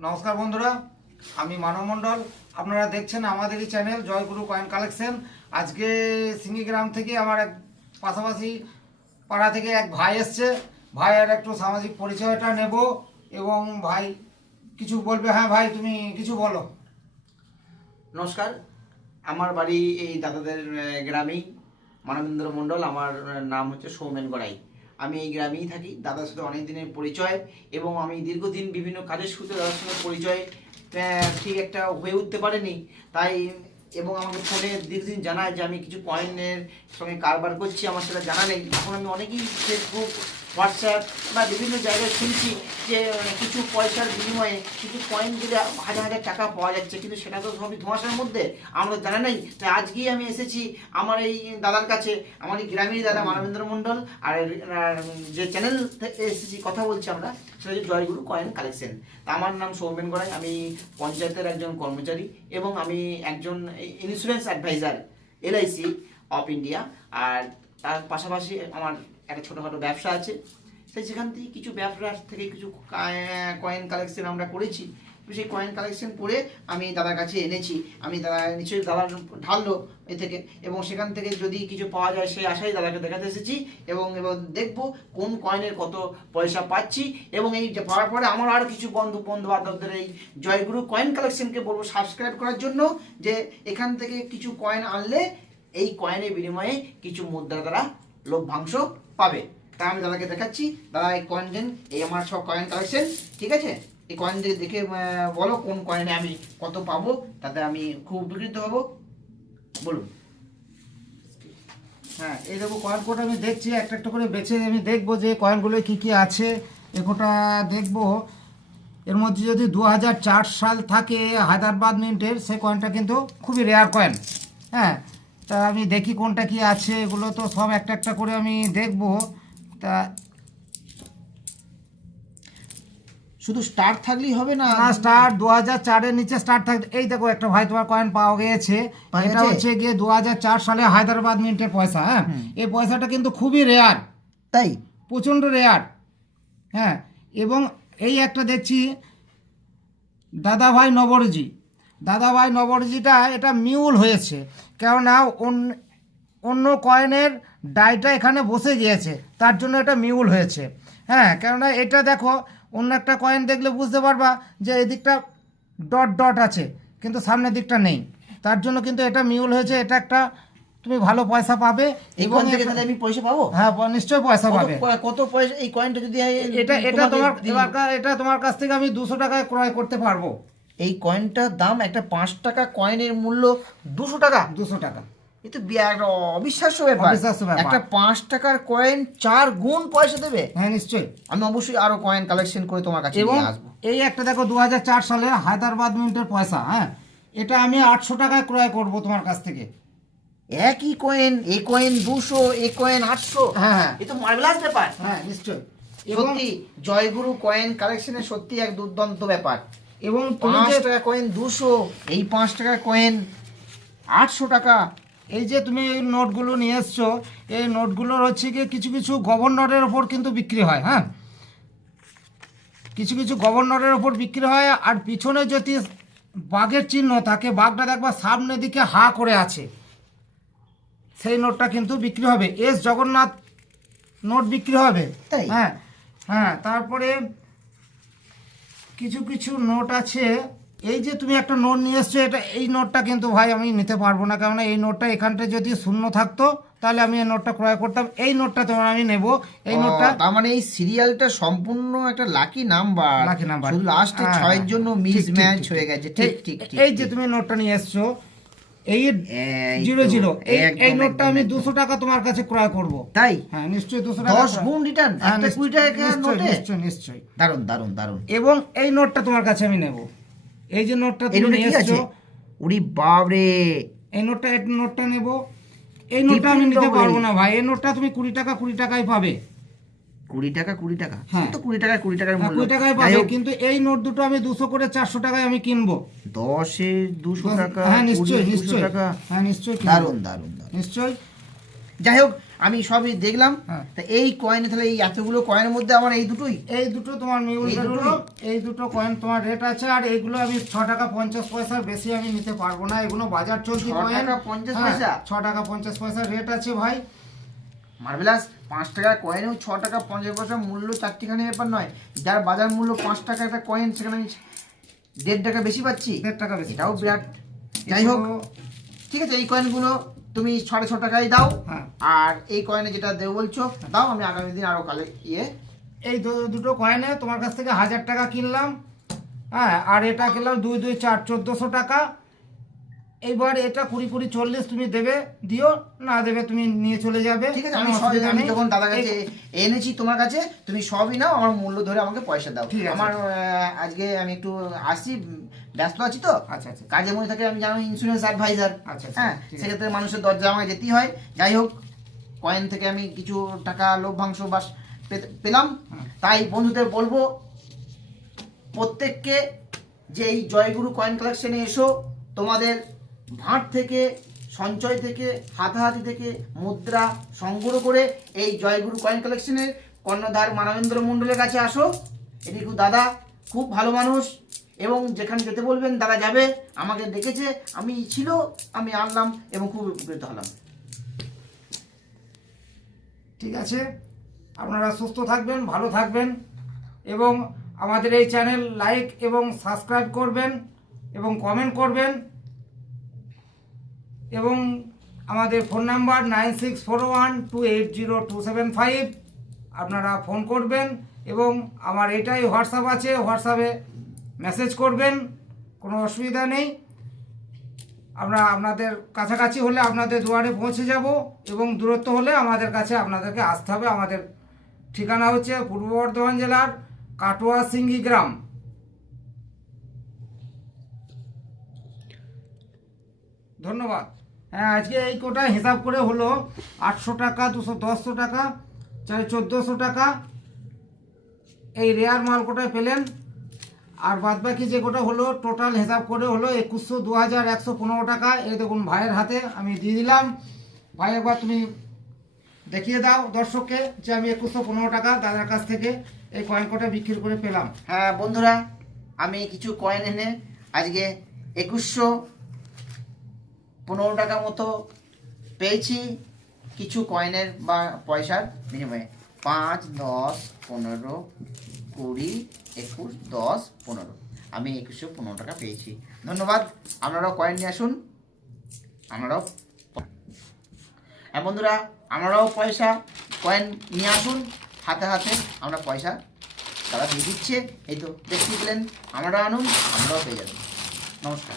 নমস্কার বন্ধুরা, আমি মানব মণ্ডল। আপনারা দেখছেন আমাদেরই চ্যানেল জয়গুরু কয়েন কালেকশন। আজকে সিঙ্গিগ্রাম থেকে আমার এক পাশাপাশি পাড়া থেকে এক ভাই এসছে। ভাইয়ের একটু সামাজিক পরিচয়টা নেব এবং ভাই কিছু বলবে। হ্যাঁ ভাই, তুমি কিছু বলো। নমস্কার, আমার বাড়ি এই দাদাদের গ্রামেই, মানবেন্দ্র মণ্ডল। আমার নাম হচ্ছে সৌমেন গড়াই। আমি এই গ্রামেই থাকি। দাদার সাথে অনেক দিনের পরিচয় এবং আমি দীর্ঘদিন বিভিন্ন কাজের সূত্রে দাদার সঙ্গে পরিচয় ঠিক একটা হয়ে উঠতে পারেনি। তাই এবং আমাকে ফোনে দীর্ঘদিন জানায় যে আমি কিছু কয়েনের সঙ্গে কারবার করছি, আমার সেটা জানা নেই। এখন আমি অনেকেই ফেসবুক, হোয়াটসঅ্যাপ বা বিভিন্ন জায়গায় শুনছি যে কিছু পয়সার বিনিময়ে কিছু কয়েন দিলে হাজার হাজার টাকা পাওয়া যাচ্ছে, কিন্তু সেটা তো সবই ধোঁয়াশার মধ্যে, আমরা জানা নেই। তাই আজকেই আমি এসেছি আমার এই দাদার কাছে, আমার এই গ্রামেরই দাদা মানবেন্দ্র মণ্ডল। আর যে চ্যানেল থেকে এসেছি কথা বলছি আমরা, সেটা হচ্ছে জয়গুরু কয়েন কালেকশন। তা আমার নাম সৌমেন গড়াই, আমি পঞ্চায়েতের একজন কর্মচারী এবং আমি একজন insurance advisor LIC of India. আর তার পাশাপাশি আমার একটা ছোটোখাটো ব্যবসা আছে। সেখান থেকে কিছু ব্যবসার থেকে কিছু কয়েন কালেকশন আমরা করেছি। সেই কয়েন কালেকশন করে আমি দাদার কাছে এনেছি। আমি দাদা নিশ্চয়ই দাদা ঢাললো এ থেকে, এবং সেখান থেকে যদি কিছু পাওয়া যায় সেই আশাই দাদাকে দেখাতে এসেছি। এবং দেখবো কোন কয়েনের কত পয়সা পাচ্ছি। এবং এই যে পাওয়ার পরে আমার আরও কিছু বন্ধু বান্ধবদের এই জয়গুরু কয়েন কালেকশনকে বলবো সাবস্ক্রাইব করার জন্য, যে এখান থেকে কিছু কয়েন আনলে এই কয়েনের বিনিময়ে কিছু মুদ্রা দ্বারা লভ্যাংশ পাবে। তা আমি দাদাকে দেখাচ্ছি। দাদা এই কয়েন দেন, এই আমার সব কয়েন কালেকশন, ঠিক আছে? এই কয়েন দেখে বলো কোন কয়েনে আমি কত পাবো, তাতে আমি খুব উপকৃত হব। বলুন। হ্যাঁ, এই দেখো কয়েন কোড আমি দেখছি, একটা একটা করে বেছে আমি দেখবো যে কয়েনগুলো কি কি আছে। একটা দেখবো এর মধ্যে যদি 2004 সাল থাকে হায়দ্রাবাদ মিন্টের, সেই কয়েনটা কিন্তু খুবই রেয়ার কয়েন। হ্যাঁ, তা আমি দেখি কোনটা কি আছে। এগুলো তো সব একটা একটা করে আমি দেখবো। তা শুধু স্টার থাকলেই হবে না? না, স্টার 2004-এর নিচে স্টার থাকবে। এই দেখো একটা ভাই তোমার কয়েন পাওয়া গিয়েছে। এটা হচ্ছে গিয়ে 2004 সালে হায়দ্রাবাদ মিন্টের পয়সা। হ্যাঁ, এই পয়সাটা কিন্তু খুবই রেয়ার, তাই প্রচণ্ড রেয়ার। হ্যাঁ, এবং এই একটা দেখছি দাদাভাই নবরজিটা এটা মিউল হয়েছে, কেননা অন্য কয়েনের ডাইটা এখানে বসে গিয়েছে, তার জন্য এটা মিউল হয়েছে। হ্যাঁ, কেননা এটা দেখো অন্য একটা কয়েন দেখলে বুঝতে পারবা যে এই দিকটা ডট ডট আছে কিন্তু সামনের দিকটা নেই, তার জন্য কিন্তু এটা মিউল হয়েছে। এটা একটা তুমি ভালো পয়সা পাবে। এবং থেকে তাহলে আমি পয়সা পাবো? হ্যাঁ, নিশ্চয়ই পয়সা পাবে। কত পয়সা এই কয়েনটা যদি এটা তোমার কাছ থেকে আমি 200 টাকায় ক্রয় করতে পারবো। এই কয়েনটার দাম একটা 5 টাকা কয়েনের মূল্য 200 টাকা? 200 টাকা, এ তো একটা অবিশ্বাস্য ব্যাপার। একটা 5 টাকার কয়েন 4 গুণ পয়সা দেবে। হ্যাঁ নিশ্চয়ই। আমি অবশ্যই আরো কয়েন কালেকশন করে তোমার কাছে নিয়ে আসবো। এই একটা দেখো 2004 সালে হায়দ্রাবাদ মিন্টের পয়সা। হ্যাঁ, এটা আমি 800 টাকায় ক্রয় করব তোমার কাছ থেকে। একই কয়েন, এই কয়েন 200, এই কয়েন 800। হ্যাঁ, এ তো মার্ভেলাস ব্যাপার। হ্যাঁ নিশ্চয়ই। সত্যি জয়গুরু কয়েন কালেকশনের সত্যি এক দুর্দান্ত ব্যাপার। এবং 5 টাকা কয়েন 200, এই 5 টাকা কয়েন 800 টাকা। এই যে তুমি এই নোটগুলো নিয়ে এসছো, এই নোটগুলোর হচ্ছে গিয়ে কিছু কিছু গভর্নরের ওপর কিন্তু বিক্রি হয়। হ্যাঁ, কিছু কিছু গভর্নরের ওপর বিক্রি হয়। আর পিছনে যদি বাঘের চিহ্ন থাকে, বাঘটা দেখবা সামনের দিকে হা করে আছে, সেই নোটটা কিন্তু বিক্রি হবে। এস জগন্নাথ নোট বিক্রি হবে। তাই? হ্যাঁ হ্যাঁ। তারপরে কিছু কিছু নোট আছে। এই যে তুমি একটা নোট নিয়ে এসছো, এই নোটটা কিন্তু ভাই আমি নিতে পারবো না, কারণ এই নোটটা এখানটা যদি শূন্য থাকতো তাহলে আমি এই নোটটা ক্রয় করতাম। এই নোটটা তোমার আমি নেব। এই নোটটা তার মানে এই সিরিয়ালটা সম্পূর্ণ একটা লাকি নাম্বার, শুধু লাস্টে 6 এর জন্য মিস ম্যাচ হয়ে গেছে। ঠিক ঠিক ঠিক। এই যে তুমি নোটটা নিয়ে এসছো, এই 00, এই নোটটা আমি 200 টাকা তোমার কাছে ক্রয় করব। তাই? হ্যাঁ নিশ্চয়ই 200 টাকা। 10 গুণ রিটার্ন, একটা 20 টাকা নোটে। নিশ্চয়ই নিশ্চয়ই। দারুন দারুন দারুন। এবং এই নোটটা তোমার কাছে আমি নেব। এই যে নোটটা তুমি নিয়ে এসছো, ওরে বাপ রে, এই নোটটা নেব। এই নোটটা আমি নিতে পারবো না ভাই। এই নোটটা তুমি 20 টাকা 20 টাকায় পাবে। 20 টাকা 20 টাকা? হ্যাঁ তো 20 টাকা 20 টাকার মূল্য। 20 টাকায় পাবে, কিন্তু এই নোট দুটো আমি 200 করে 400 টাকায় আমি কিনবো। 10 এ 200 টাকা? হ্যাঁ নিশ্চয়ই 20 নিশ্চয়ই টাকা। হ্যাঁ নিশ্চয়ই দারুন দারুন দারুন। নিশ্চয়ই। যাই হোক, আমি সবই দেখলাম। হ্যাঁ। তা এই কয়েনে তাহলে এই এতগুলো কয়েনের মধ্যে আমার এই দুটোই এই দুটো তোমার মিউল এই বেরোলো, দুটোই? এই দুটো কয়েন তোমার রেট আছে। আর এইগুলো আমি 6 টাকা 50 পয়সার বেশি আমি নিতে পারবো না, এগুলো বাজার চলতি 6 কয়েন। টাকা 50 হ্যাঁ, পয়সা? 6 টাকা 50 পয়সার রেট আছে ভাই। মার্ভেলাস। 5 টাকার কয়েনেও 6 টাকা 50 পয়সা মূল্য, চারটিখানি ব্যাপার নয়। যার বাজার মূল্য 5 টাকা একটা কয়েন, সেখানে আমি 1.5 টাকা বেশি পাচ্ছি। 1.5 টাকা বেশি এটাও পাচ্ছি। বিরাট। যাই হোক, এগুলো- ঠিক আছে, এই কয়েনগুলো তুমি 6.5 টাকায় দাও। হ্যাঁ। আর এই কয়েনে যেটা দেবো বলছো দাও, আমি আগামী দিন আরো কালে এই দুটো কয়েনে তোমার কাছ থেকে 1000 টাকা কিনলাম। হ্যাঁ, আর এটা কিনলাম 2 2 4 1400 টাকা। এইবার এটা 20 20 40 তুমি দেবে, দিও, না দেবে তুমি নিয়ে চলে যাবে। ঠিক আছে। কোনো আমি সবই, অসুবিধা আমি নেই। যখন দাদার কাছে এনেছি তোমার কাছে, তুমি সবই নাও, আমার মূল্য ধরে আমাকে পয়সা দাও। ঠিক আছে। আমার আজকে আমি একটু আসছি, ব্যস্ত আছি তো, আচ্ছা আচ্ছা কাজে মধ্যে থাকে, আমি জানো ইন্স্যুরেন্স অ্যাডভাইজার। আচ্ছা, আচ্ছা, হ্যাঁ, ঠিক আছে। সেক্ষেত্রে মানুষের দরজা আমাকে যেতেই হয়। যাই হোক, কয়েন থেকে আমি কিছু টাকা লভ্যাংশ বাস পেলাম। হুম। তাই বন্ধুদের বলবো প্রত্যেককে যে এই জয়গুরু কয়েন কালেকশনে এসো, তোমাদের ভাঁট থেকে, সঞ্চয় থেকে, হাতাহাতি থেকে মুদ্রা সংগ্রহ করে এই জয়গুরু কয়েন কালেকশনের কর্ণধার মানবেন্দ্র মণ্ডলের কাছে আসো। এটি খুব দাদা খুব ভালো মানুষ, এবং যেখানে যেতে বলবেন দাদা যাবে। আমাকে ডেকেছে, আমি ছিল, আমি আনলাম এবং খুব উপকৃত হলাম। ঠিক আছে, আপনারা সুস্থ থাকবেন, ভালো থাকবেন, এবং আমাদের এই চ্যানেল লাইক এবং সাবস্ক্রাইব করবেন এবং কমেন্ট করবেন। এবং আমাদের ফোন নাম্বার 9641280275, আপনারা ফোন করবেন। এবং আমার এটাই হোয়াটসঅ্যাপ আছে, হোয়াটসঅ্যাপে মেসেজ করবেন, কোনো অসুবিধা নেই। আমরা আপনাদের কাছাকাছি হলে আপনাদের দুয়ারে পৌঁছে যাব, এবং দূরত্ব হলে আমাদের কাছে আপনাদেরকে আসতে হবে। আমাদের ঠিকানা হচ্ছে পূর্ব বর্ধমান জেলার কাটোয়া সিঙ্গি গ্রাম। ধন্যবাদ। হ্যাঁ, আজকে এই কোটা হিসাব করে হলো 800 টাকা, 210 টাকা, 1400 টাকা এই রেয়ার মাল কোটায় পেলেন। আর বাদ বাকি যে কোটা হলো টোটাল হিসাব করে হলো 2115 টাকা। এই দেখুন ভাইয়ের হাতে আমি দিয়ে দিলাম। ভাই, একবার তুমি দেখিয়ে দাও দর্শককে যে আমি 2115 টাকা দাদার কাছ থেকে এই কয়েন কোটা বিক্রি করে পেলাম। হ্যাঁ বন্ধুরা, আমি কিছু কয়েন এনে আজকে 2115 টাকা মতো পেয়েছি কিছু কয়েনের বা পয়সার বিনিময়ে। 5 10 15 20 21 10 15, আমি 2115 টাকা পেয়েছি। ধন্যবাদ। আপনারাও কয়েন নিয়ে আসুন, আপনারাও। হ্যাঁ বন্ধুরা, আপনারাও পয়সা কয়েন নিয়ে আসুন, হাতে হাতে আমরা পয়সা তারা দিয়ে দিচ্ছে। এই তো দেখতে পেলেন, আপনারাও আনুন, আমরাও পেয়ে যাবেন। নমস্কার।